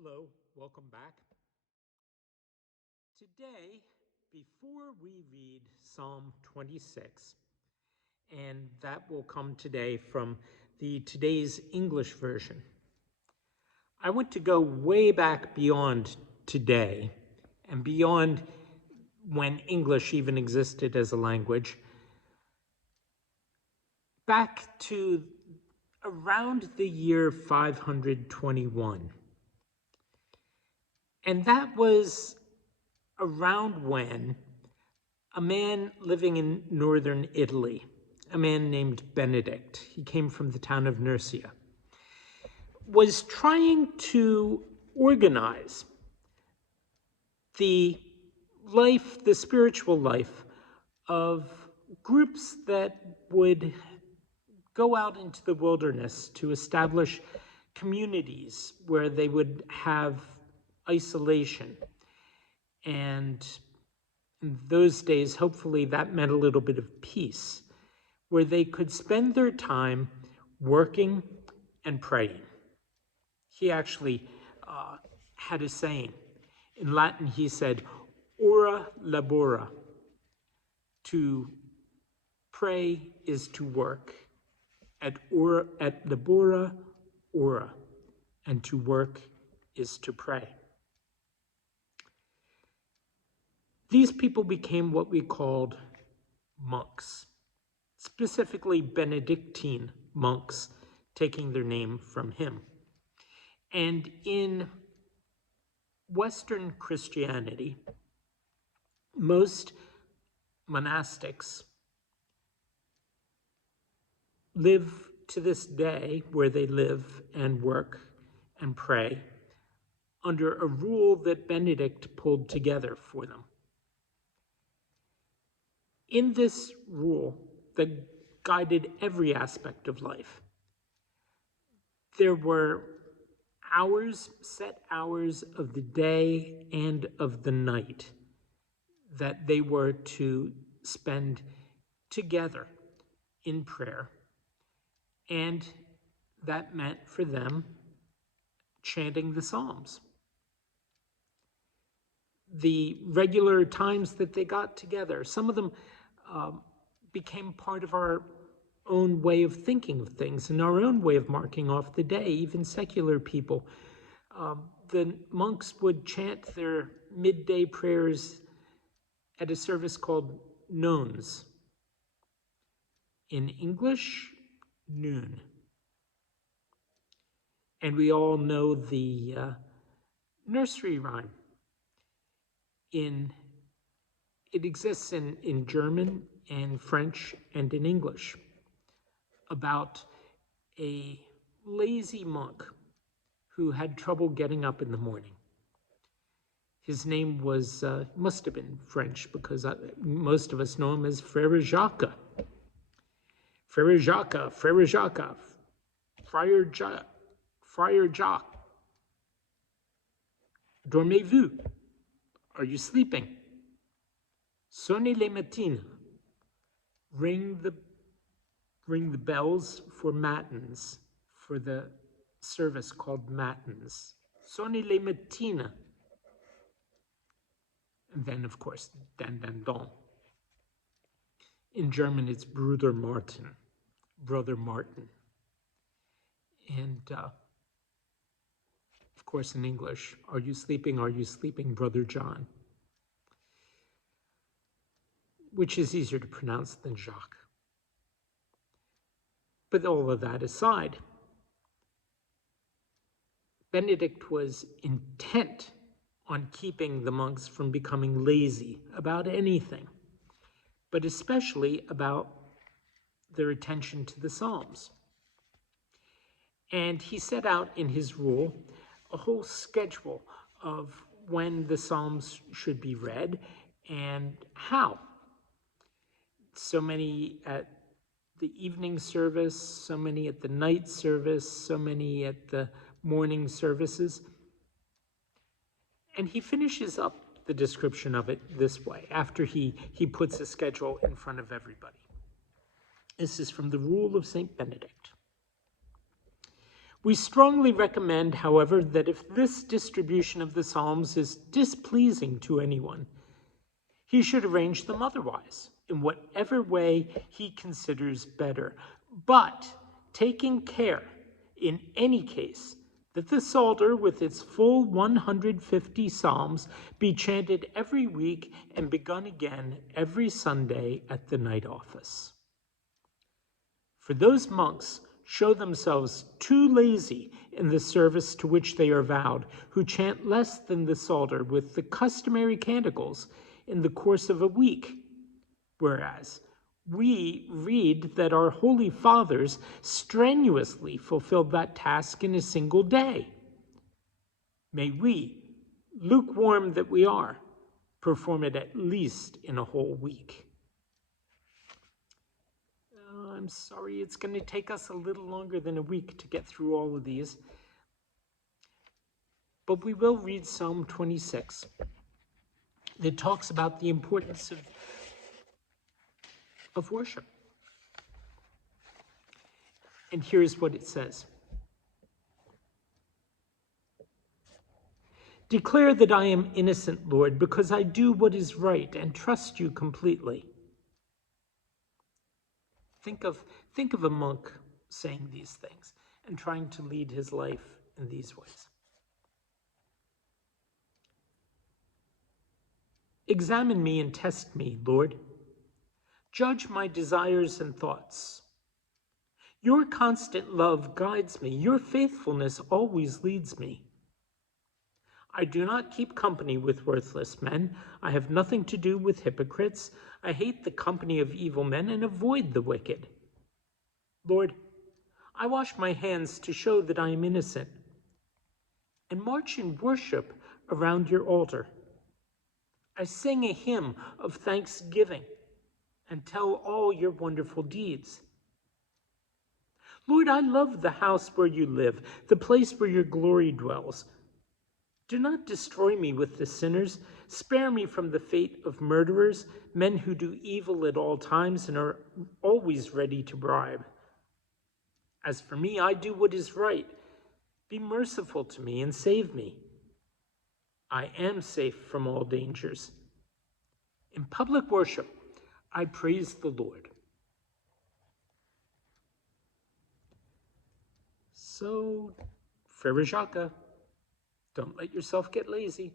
Hello, welcome back. Today, before we read Psalm 26, and that will come today from the today's English version, I want to go way back beyond today and beyond when English even existed as a language, back to around the year 521. And that was around when a man living in northern Italy, a man named Benedict, he came from the town of Nursia, was trying to organize the life, the spiritual life of groups that would go out into the wilderness to establish communities where they would have isolation. And in those days, hopefully that meant a little bit of peace, where they could spend their time working and praying. He actually had a saying. In Latin, he said, ora labora. To pray is to work. Et labora ora. And to work is to pray. These people became what we called monks, specifically Benedictine monks, taking their name from him. And in Western Christianity, most monastics live to this day, where they live and work and pray, under a rule that Benedict pulled together for them. In this rule that guided every aspect of life, there were set hours of the day and of the night that they were to spend together in prayer. And that meant for them chanting the Psalms. The regular times that they got together, some of them became part of our own way of thinking of things and our own way of marking off the day. Even secular people, the monks would chant their midday prayers at a service called nones. In English, noon. And we all know the nursery rhyme. It exists in German and French and in English, about a lazy monk who had trouble getting up in the morning. His name was, must have been French, because most of us know him as Frère Jacques. Frère Jacques, Frère Jacques, Friar Jacques. Dormez-vous? Are you sleeping? Sonnez les matines. Ring the bells for matins, for the service called matins. Sonnez les matines. And then, of course, dan dan don. In German, it's Bruder Martin, Brother Martin. And, of course, in English, are you sleeping, Brother John? Which is easier to pronounce than Jacques. But all of that aside, Benedict was intent on keeping the monks from becoming lazy about anything, but especially about their attention to the Psalms. And he set out in his rule a whole schedule of when the Psalms should be read and how. So many at the evening service, so many at the night service, so many at the morning services. And he finishes up the description of it this way, after he puts a schedule in front of everybody. This is from the Rule of St. Benedict. We strongly recommend, however, that if this distribution of the Psalms is displeasing to anyone, he should arrange them otherwise, in whatever way he considers better, but taking care, in any case, that the Psalter with its full 150 psalms be chanted every week and begun again every Sunday at the night office. For those monks show themselves too lazy in the service to which they are vowed, who chant less than the Psalter with the customary canticles in the course of a week, whereas we read that our holy fathers strenuously fulfilled that task in a single day. May we, lukewarm that we are, perform it at least in a whole week. I'm sorry, it's going to take us a little longer than a week to get through all of these, but we will read Psalm 26. That talks about the importance of worship. And here's what it says. Declare that I am innocent, Lord, because I do what is right and trust you completely. Think of a monk saying these things and trying to lead his life in these ways. Examine me and test me, Lord. Judge my desires and thoughts. Your constant love guides me. Your faithfulness always leads me. I do not keep company with worthless men. I have nothing to do with hypocrites. I hate the company of evil men and avoid the wicked. Lord, I wash my hands to show that I am innocent and march in worship around your altar. I sing a hymn of thanksgiving and tell all your wonderful deeds. Lord, I love the house where you live, the place where your glory dwells. Do not destroy me with the sinners. Spare me from the fate of murderers, men who do evil at all times and are always ready to bribe. As for me, I do what is right. Be merciful to me and save me. I am safe from all dangers. In public worship, I praise the Lord. So, Frère Jacques, don't let yourself get lazy.